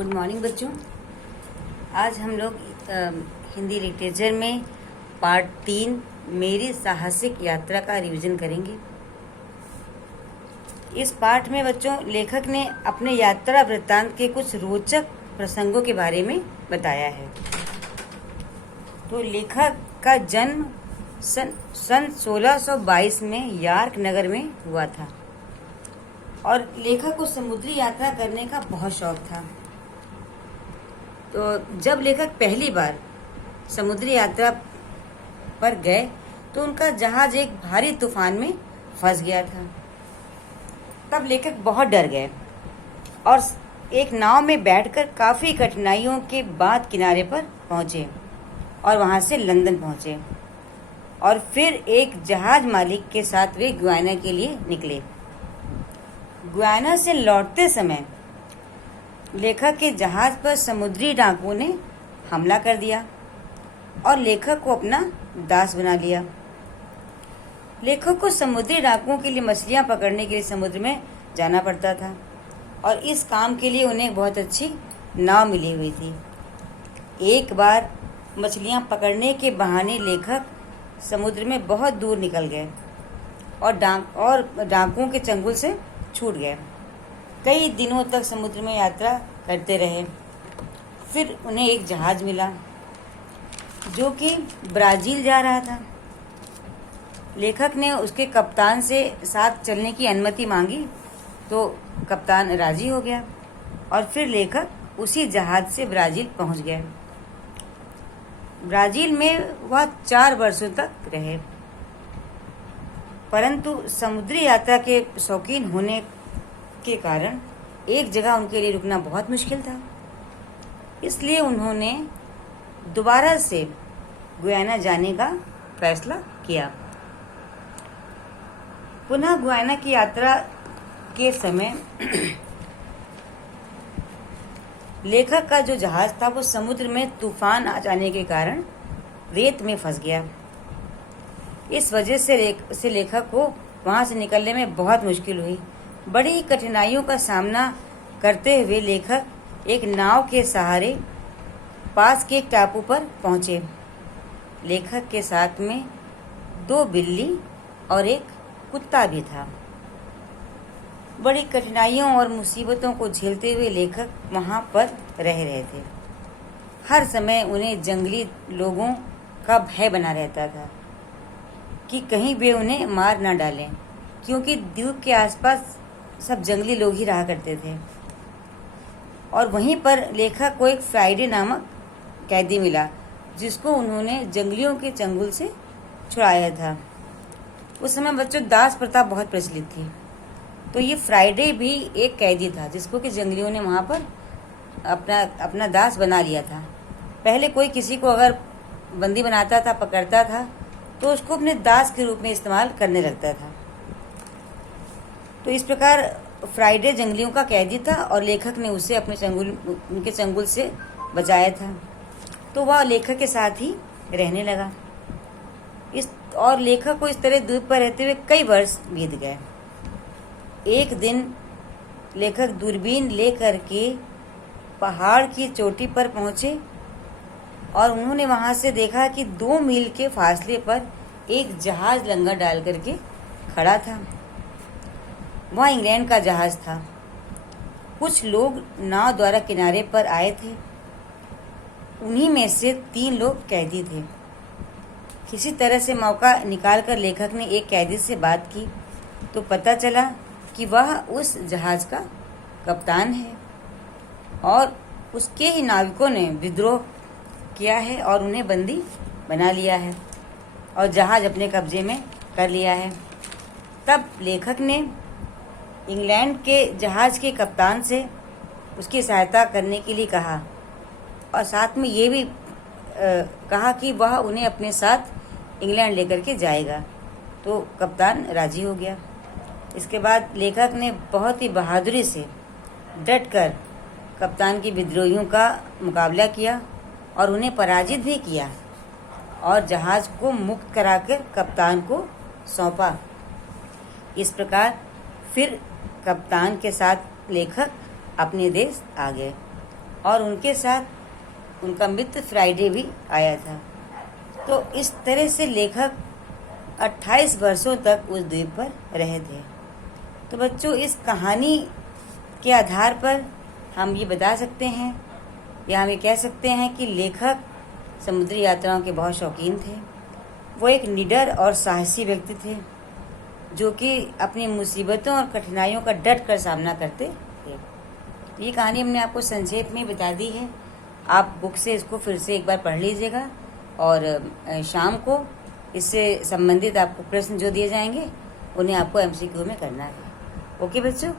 Good morning बच्चों। आज हम लोग हिंदी लिटरेचर में पार्ट 3 मेरी साहसिक यात्रा का रिवीजन करेंगे। इस पाठ में बच्चों लेखक ने अपने यात्रा वृत्तांत के कुछ रोचक प्रसंगों के बारे में बताया है। तो लेखक का जन्म सन 1622 में यॉर्क नगर में हुआ था और लेखक को समुद्री यात्रा करने का बहुत शौक था। तो जब लेखक पहली बार समुद्री यात्रा पर गए तो उनका जहाज एक भारी तूफान में फंस गया था। तब लेखक बहुत डर गए और एक नाव में बैठकर काफ़ी कठिनाइयों के बाद किनारे पर पहुंचे और वहां से लंदन पहुंचे और फिर एक जहाज मालिक के साथ वे गुयाना के लिए निकले। गुयाना से लौटते समय लेखक के जहाज पर समुद्री डाकुओं ने हमला कर दिया और लेखक को अपना दास बना लिया। लेखक को समुद्री डाकुओं के लिए मछलियां पकड़ने के लिए समुद्र में जाना पड़ता था और इस काम के लिए उन्हें बहुत अच्छी नाव मिली हुई थी। एक बार मछलियां पकड़ने के बहाने लेखक समुद्र में बहुत दूर निकल गए और डाकुओं के चंगुल से छूट गए। कई दिनों तक समुद्र में यात्रा करते रहे। फिर उन्हें एक जहाज मिला जो कि ब्राज़ील जा रहा था। लेखक ने उसके कप्तान से साथ चलने की अनुमति मांगी तो कप्तान राजी हो गया और फिर लेखक उसी जहाज से ब्राज़ील पहुंच गए। ब्राज़ील में वह 4 वर्षों तक रहे, परंतु समुद्री यात्रा के शौकीन होने के कारण एक जगह उनके लिए रुकना बहुत मुश्किल था। इसलिए उन्होंने दोबारा से गुयाना जाने का फैसला किया। पुनः गुयाना की यात्रा के समय लेखक का जो जहाज था वो समुद्र में तूफान आ जाने के कारण रेत में फंस गया। इस वजह से लेखक को वहां से निकलने में बहुत मुश्किल हुई। बड़ी कठिनाइयों का सामना करते हुए लेखक एक नाव के सहारे पास के एक टापू पर पहुंचे। लेखक के साथ में 2 बिल्ली और एक कुत्ता भी था। बड़ी कठिनाइयों और मुसीबतों को झेलते हुए लेखक वहां पर रह रहे थे। हर समय उन्हें जंगली लोगों का भय बना रहता था कि कहीं वे उन्हें मार न डालें, क्योंकि द्वीप के आसपास सब जंगली लोग ही रहा करते थे। और वहीं पर लेखक को एक फ्राइडे नामक कैदी मिला जिसको उन्होंने जंगलियों के चंगुल से छुड़ाया था। उस समय बच्चों दास प्रथा बहुत प्रचलित थी, तो ये फ्राइडे भी एक कैदी था जिसको कि जंगलियों ने वहाँ पर अपना दास बना लिया था। पहले कोई किसी को अगर बंदी बनाता था, पकड़ता था, तो उसको अपने दास के रूप में इस्तेमाल करने लगता था। तो इस प्रकार फ्राइडे जंगलियों का कैदी था और लेखक ने उसे उनके चंगुल से बचाया था। तो वह लेखक के साथ ही रहने लगा। और लेखक को इस तरह द्वीप पर रहते हुए कई वर्ष बीत गए। एक दिन लेखक दूरबीन लेकर के पहाड़ की चोटी पर पहुंचे और उन्होंने वहां से देखा कि 2 मील के फासले पर एक जहाज लंगर डाल करके खड़ा था। वह इंग्लैंड का जहाज था। कुछ लोग नाव द्वारा किनारे पर आए थे। उन्हीं में से 3 लोग कैदी थे। किसी तरह से मौका निकालकर लेखक ने एक कैदी से बात की तो पता चला कि वह उस जहाज का कप्तान है और उसके ही नाविकों ने विद्रोह किया है और उन्हें बंदी बना लिया है और जहाज अपने कब्जे में कर लिया है। तब लेखक ने इंग्लैंड के जहाज के कप्तान से उसकी सहायता करने के लिए कहा और साथ में ये भी कहा कि वह उन्हें अपने साथ इंग्लैंड लेकर के जाएगा। तो कप्तान राजी हो गया। इसके बाद लेखक ने बहुत ही बहादुरी से डटकर कप्तान के विद्रोहियों का मुकाबला किया और उन्हें पराजित भी किया और जहाज को मुक्त कराकर कप्तान को सौंपा। इस प्रकार फिर कप्तान के साथ लेखक अपने देश आ गए। और उनके साथ उनका मित्र फ्राइडे भी आया था। तो इस तरह से लेखक 28 वर्षों तक उस द्वीप पर रहे थे। तो बच्चों, इस कहानी के आधार पर हम ये बता सकते हैं या हम ये कह सकते हैं कि लेखक समुद्री यात्राओं के बहुत शौकीन थे। वो एक निडर और साहसी व्यक्ति थे जो कि अपनी मुसीबतों और कठिनाइयों का डट कर सामना करते थे। ये कहानी हमने आपको संक्षेप में बता दी है। आप बुक से इसको फिर से एक बार पढ़ लीजिएगा और शाम को इससे संबंधित आपको प्रश्न जो दिए जाएंगे उन्हें आपको MCQ में करना है। ओके बच्चों।